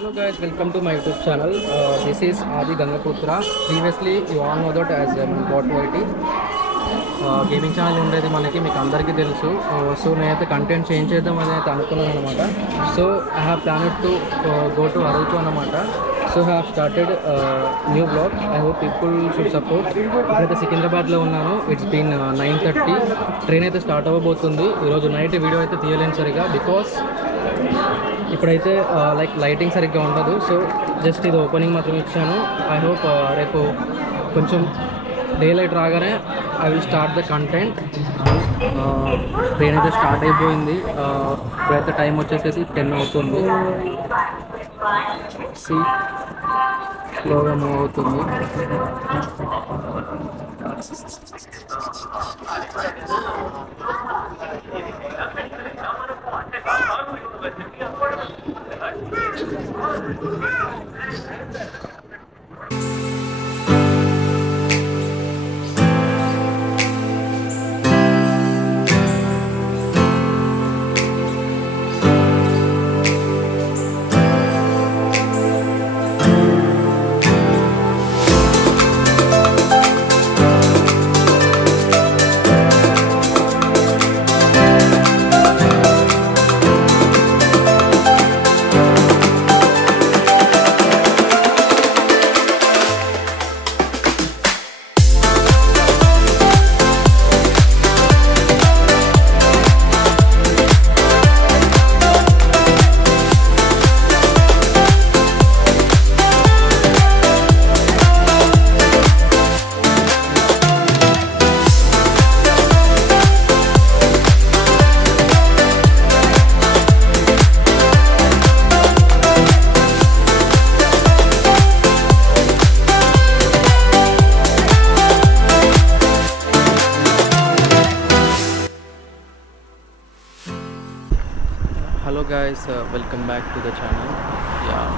Hello guys, welcome to my YouTube channel. This is Adi Gangaputra. Previously, you all know that as Bot YT. Gaming channel ఉండేది మనకి మీకు అందరికీ తెలుసు. So నేనైతే content change చేద్దామని అయితే అనుకున్నాను అనమాట. So I have planned to go to Araku అనమాట. So have started new blog. I hope people should support. ఇప్పుడైతే సికింద్రాబాద్లో ఉన్నాను. It's been 9:30. ట్రైన్ అయితే స్టార్ట్ అవ్వబోతుంది. ఈరోజు నైట్ వీడియో అయితే తీయలేను సరిగా, బికాస్ ఇప్పుడైతే లైటింగ్ సరిగ్గా ఉండదు. సో జస్ట్ ఇది ఓపెనింగ్ మాత్రం ఇచ్చాను. ఐ హోప్ రేపు కొంచెం డే లైట్ రాగానే I will start the content. Train అయితే స్టార్ట్ అయిపోయింది. ఇప్పుడైతే టైం వచ్చేసేసి 10 అవుతుంది. స్లోగా మూవ్ అవుతుంది. Hello guys, welcome back to the channel.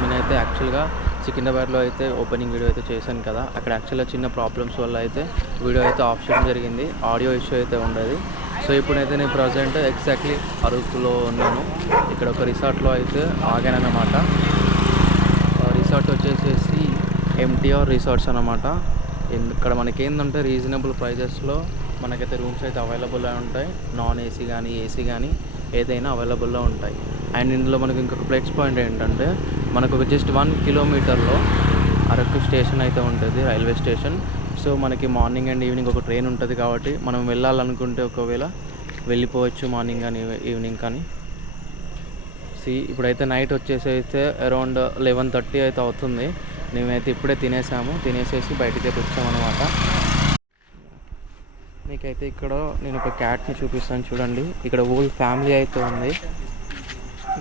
నేనైతే యాక్చువల్గా సికింద్రాబాద్లో అయితే ఓపెనింగ్ వీడియో అయితే చేశాను కదా. అక్కడ యాక్చువల్గా చిన్న ప్రాబ్లమ్స్ వల్ల అయితే వీడియో అయితే ఆఫ్ చేయడం జరిగింది. ఆడియో ఇష్యూ అయితే ఉండేది. సో ఇప్పుడైతే నేను ప్రజెంట్ ఎగ్జాక్ట్లీ అరకులో ఉన్నాను. ఇక్కడ ఒక రిసార్ట్లో అయితే ఆగానన్నమాట. రిసార్ట్ వచ్చేసేసి MTR రిసార్ట్స్ అన్నమాట. ఇక్కడ మనకేందంటే రీజనబుల్ ప్రైజెస్లో మనకైతే రూమ్స్ అయితే అవైలబుల్ ఉంటాయి. నాన్ ఏసీ కానీ ఏసీ కానీ ఏదైనా అవైలబుల్లో ఉంటాయి. అండ్ ఇందులో మనకు ఇంకొక ప్లస్ పాయింట్ ఏంటంటే మనకు ఒక జస్ట్ 1 కిలోమీటర్లో అరకు స్టేషన్ అయితే ఉంటుంది, రైల్వే స్టేషన్. సో మనకి మార్నింగ్ అండ్ ఈవినింగ్ ఒక ట్రైన్ ఉంటుంది కాబట్టి మనం వెళ్ళాలనుకుంటే ఒకవేళ వెళ్ళిపోవచ్చు, మార్నింగ్ కానీ ఈవినింగ్ కానీ. ఇప్పుడైతే నైట్ వచ్చేసి అయితే అరౌండ్ 11:30 అయితే అవుతుంది. మేమైతే ఇప్పుడే తినేసేసి బయటికి అయితే వచ్చామన్నమాట. మీకైతే ఇక్కడ నేను ఒక క్యాట్ని చూపిస్తాను చూడండి. ఇక్కడ హోల్ ఫ్యామిలీ అయితే ఉంది.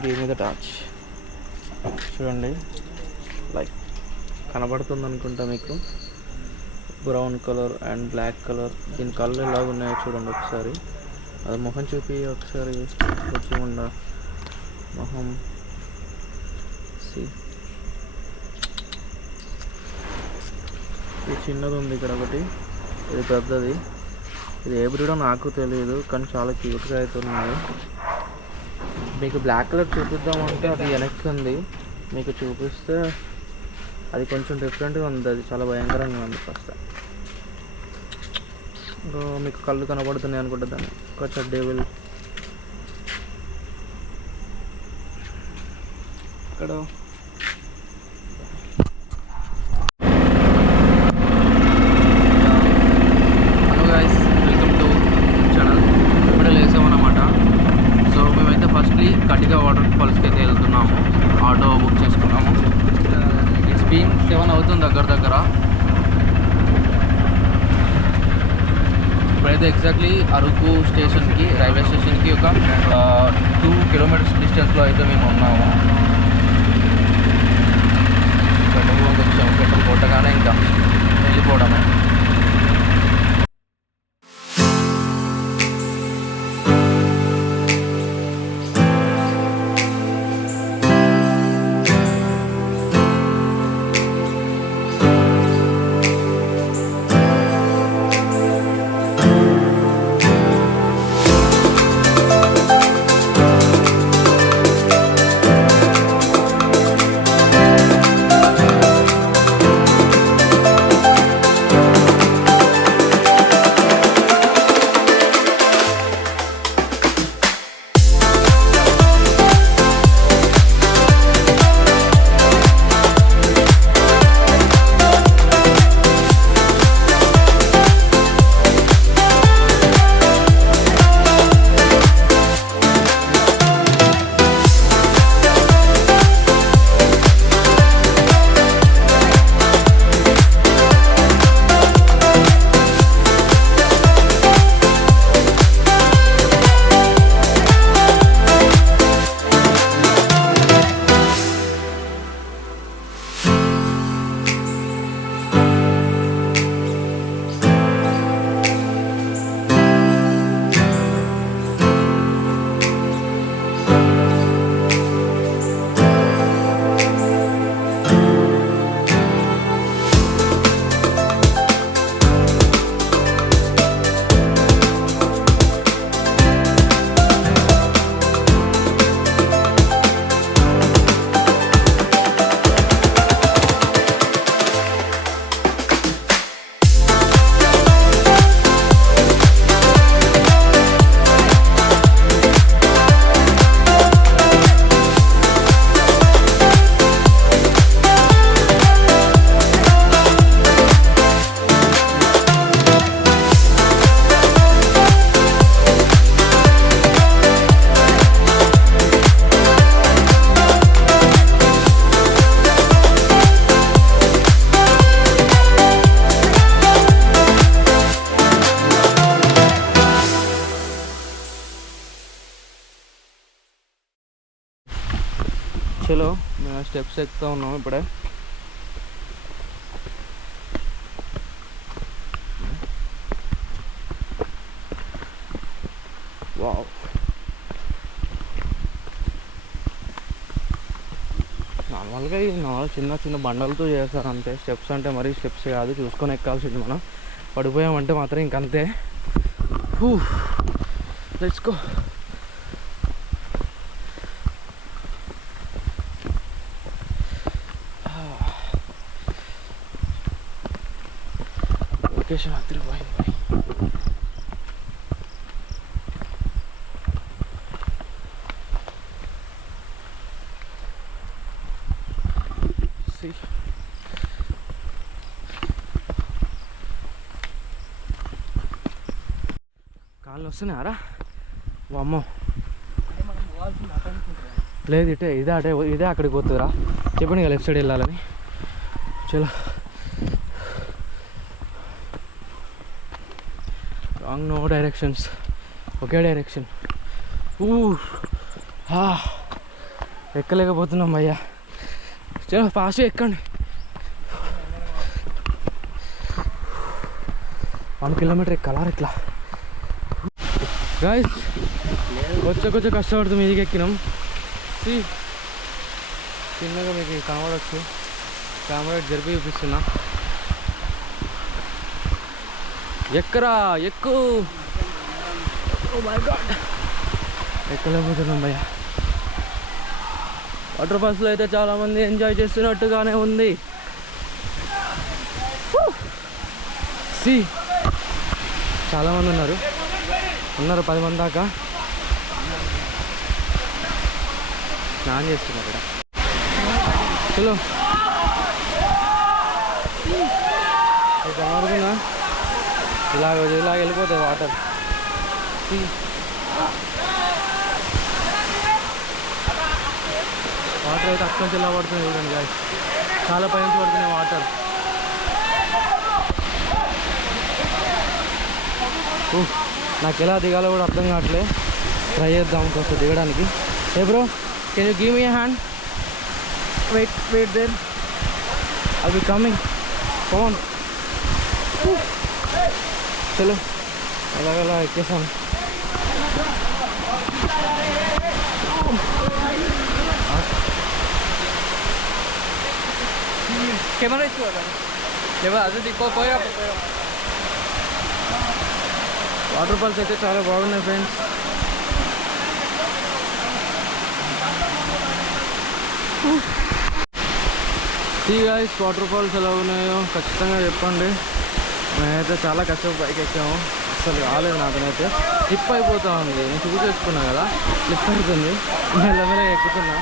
దీని మీద టాచ్ చూడండి, లైక్ కనబడుతుంది అనుకుంటా మీకు. Brown colour and black colour, దీని కళ్ళు ఎలాగ ఉన్నాయో చూడండి ఒకసారి. అది మొహం చూపి ఒకసారి వచ్చి మొహం ఇది చిన్నది ఉంది ఇక్కడ ఒకటి, ఇది పెద్దది. ఇది ఏ బ్రీడో నాకు తెలియదు, కానీ చాలా క్యూట్గా అయితే ఉన్నాయి. మీకు బ్లాక్ కలర్ చూపిద్దామంటే అది వెనక్కి ఉంది. మీకు చూపిస్తే అది కొంచెం డిఫరెంట్గా ఉంది. అది చాలా భయంకరంగా ఉంది. కాస్త మీకు కళ్ళు కనబడుతున్నాయి అనుకుంటా. దాన్ని ఒక డెవిల్ ఇక్కడ. కటిగా వాటర్ ఫాల్స్కి అయితే వెళ్తున్నాము. ఆటో బుక్ చేసుకున్నాము. ఇట్స్ బీన్ 7 అవుతుంది దగ్గర. ఇప్పుడైతే ఎగ్జాక్ట్లీ అరకు స్టేషన్కి, రైల్వే స్టేషన్కి ఒక 2 కిలోమీటర్స్ డిస్టెన్స్లో అయితే మేము ఉన్నాము. పెట్రోల్ బంక్ వచ్చాము. పెట్రోల్ కొట్టగానే ఇంకా వెళ్ళిపోవడమే. స్టెప్స్ ఎక్కుతూ ఉన్నాం ఇప్పుడే. వావ్, నార్మల్గా ఈ చిన్న చిన్న బండలతో చేస్తారు అంతే. స్టెప్స్ అంటే మరీ స్టెప్స్ కాదు, చూసుకొని ఎక్కాల్సింది. మనం పడిపోయామంటే మాత్రం ఇంకంతే. Let's go. లొకేషన్ అదిరిపోయింది. కాళ్ళు వస్తున్నాయారా? అమ్మో, లేదు ఇటే, ఇదే అక్కడికి పోతుందిరా. చెప్పండి ఇక లెఫ్ట్ సైడ్ వెళ్ళాలని. చలో, రాంగ్, నో డైరెక్షన్స్, ఒకే డైరెక్షన్. ఎక్కలేకపోతున్నాం అయ్యా. చలో ఫాస్ట్ ఎక్కండి. 1 కిలోమీటర్ ఎక్కాలా ఇట్లా? గాయస్ కొంచెం కష్టపడుతూ మీదికి ఎక్కినాం. చిన్నగా మీకు కనబడచ్చు, కెమెరా జరిపి చూపిస్తున్నా. ఎక్కరా, ఎక్కు. ఓ మై గాడ్, ఎక్కలేకపోతున్నాం భయ్యా. వాటర్ ఫాల్స్లో అయితే చాలామంది ఎంజాయ్ చేస్తున్నట్టుగానే ఉంది. చాలామంది ఉన్నారు 10 మంది దాకా స్నానం చేస్తున్నారు ఇక్కడ. చలో బాగుంటుందా? ఇలాగ వెళ్ళిపోతాయి వాటర్. వాటర్ అయితే అక్కడి నుంచి ఎలా పడుతున్నాయి చూడండి గాయస్, చాలా పై నుంచి పడుతున్నాయి వాటర్. నాకు ఎలా దిగాలో కూడా అర్థం కావట్లే. ట్రై చేద్దాం కొంచెం దిగడానికి. ఏ bro, can you give me hand? Wait there, I'll be coming. Come on. చలో, ఎలాగలా ఎక్కేసాను. కెమెరా ఇచ్చుకోవాలి. అది పోయా. వాటర్ ఫాల్స్ అయితే చాలా బాగున్నాయి ఫ్రెండ్స్. గాయ్స్, వాటర్ ఫాల్స్ ఎలా ఉన్నాయో ఖచ్చితంగా చెప్పండి. మేమైతే చాలా కష్టపడి పైకి ఎక్కాము, అసలు రాలేదు. నాకనైతే స్లిప్ అయిపోతూ ఉంది. నేను చూసేసుకున్నా కదా, స్లిప్ అవుతుంది. మెల్లమెల్లగా ఎక్కుతున్నా.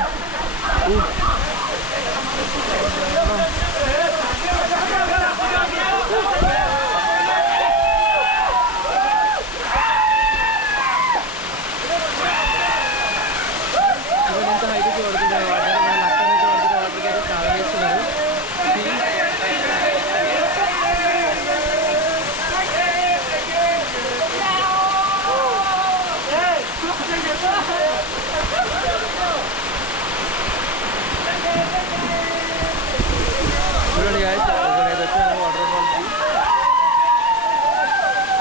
చూడండి గాయస్, నేనైతే వచ్చాను వాటర్ ఫాల్స్కి.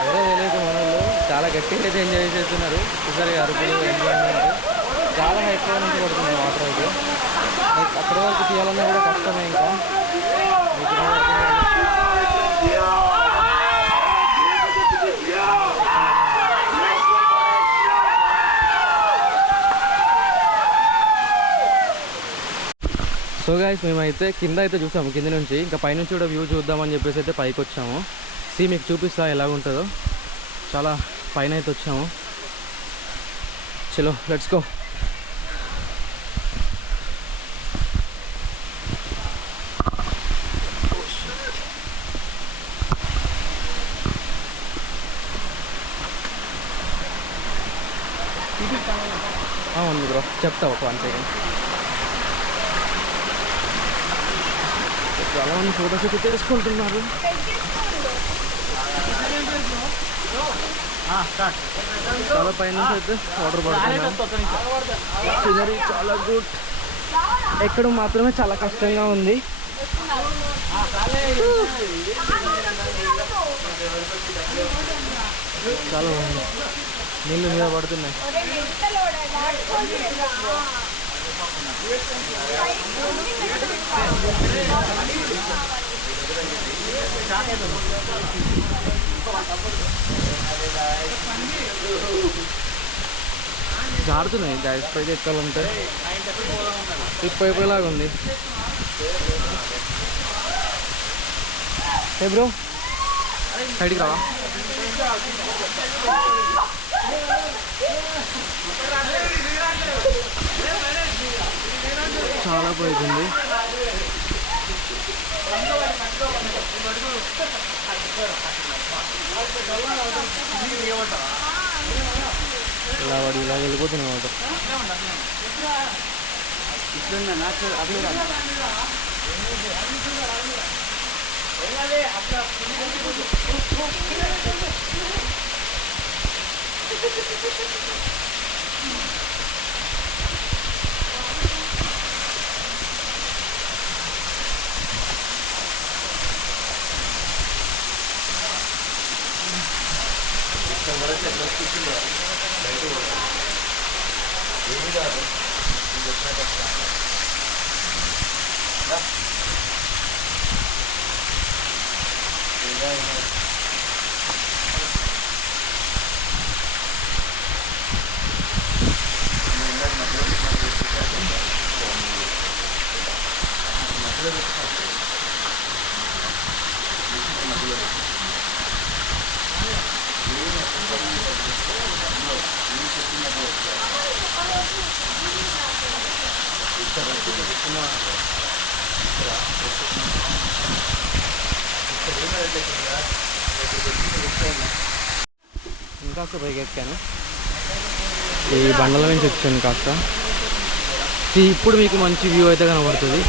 ఎవరో తెలియదు మన వాళ్ళు చాలా గట్టిగా అయితే ఎంజాయ్ చేస్తున్నారు. ఈసారి అరుపులు, ఎంజాయ్మెంట్ చాలా హైట్లో నుంచి పడుతుంది వాటర్ అయితే. అక్కడ వరకు తీయాలన్నా కూడా కష్టమే. ఇంకా సో గైస్, మేమైతే కింద అయితే చూసాము, కింద నుంచి. ఇంకా పైనుంచి కూడా వ్యూ చూద్దామని చెప్పేసి అయితే పైకి వచ్చాము. మీకు చూపిస్తా ఎలా ఉంటుందో. చాలా పైన అయితే వచ్చాము. చలో లెట్స్ గో. ఉంది బ్రో, చెప్తా ఒక 1 సెకండ్. చాలా మంది ఫోటోస్ అయితే తీసుకుంటున్నారు. చాలా పైన అయితే వాటర్ పడుతున్నాయి. సీనరీ చాలా గుడ్. ఎక్కడం మాత్రమే చాలా కష్టంగా ఉంది. చాలా బాగుంది, నీళ్ళు మీద పడుతున్నాయి. జారుతున్నాయి గ్యాస్ పైకి ఎక్కాలంటే అయిపోయేలాగా ఉంది. ఏ బ్రో సైడ్కి రావా? చాలా పోయింది. ఇలా వాడు ఇలా వెళ్ళిపోతున్నాయి వాటర్. ఇంకా పైకి ఎక్కాను, ఈ బండల నుంచి వచ్చాను కాస్త. ఇప్పుడు మీకు మంచి వ్యూ అయితే కనబడుతుంది.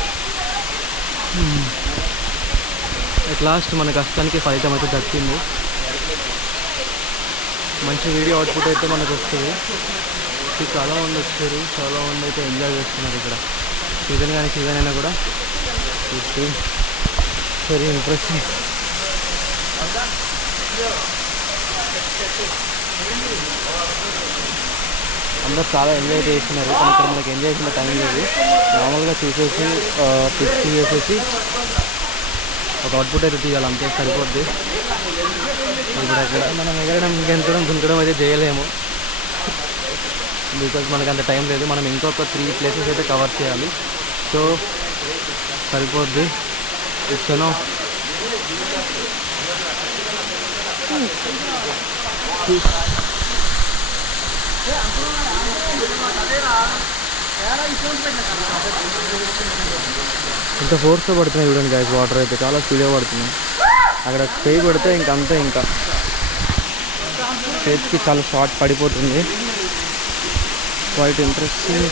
అట్ లాస్ట్ మన కష్టానికి ఫలితం అయితే దక్కింది. మంచి వీడియో అవుట్పుట్ అయితే మనకు వస్తుంది. చాలా మంది వచ్చారు, చాలా మంది అయితే ఎంజాయ్ చేస్తున్నారు ఇక్కడ. సీజన్ కానీ సీజన్ అయినా కూడా వెరీ ఇంట్రెస్టింగ్. అందరూ చాలా ఎంజాయ్ చేస్తున్నారు, కానీ ఇక్కడ మనకి ఎంజాయ్ చేసిన టైం లేదు. నార్మల్గా చూసేసి పిక్స్ చేసేసి ఒక అవుట్పుట్ అయితే తీయాలి, అంతే సరిపోద్ది. ఇప్పుడు అక్కడ మనం ఎగరడం ఇంకెంతడం దుంకడం అయితే చేయలేము, బికాజ్ మనకు అంత టైం లేదు. మనం ఇంకొక 3 ప్లేసెస్ అయితే కవర్ చేయాలి, సో సరిపోద్ది. ఇట్స్ ఇంత ఫోర్స్గా పడుతున్నాయి చూడండి గాయస్. వాటర్ అయితే చాలా స్పీడ్గా పడుతున్నాయి. అక్కడ చేయి పెడితే ఇంకంతే, ఇంకా చేతికి చాలా షార్ట్ పడిపోతుంది. Quite interesting.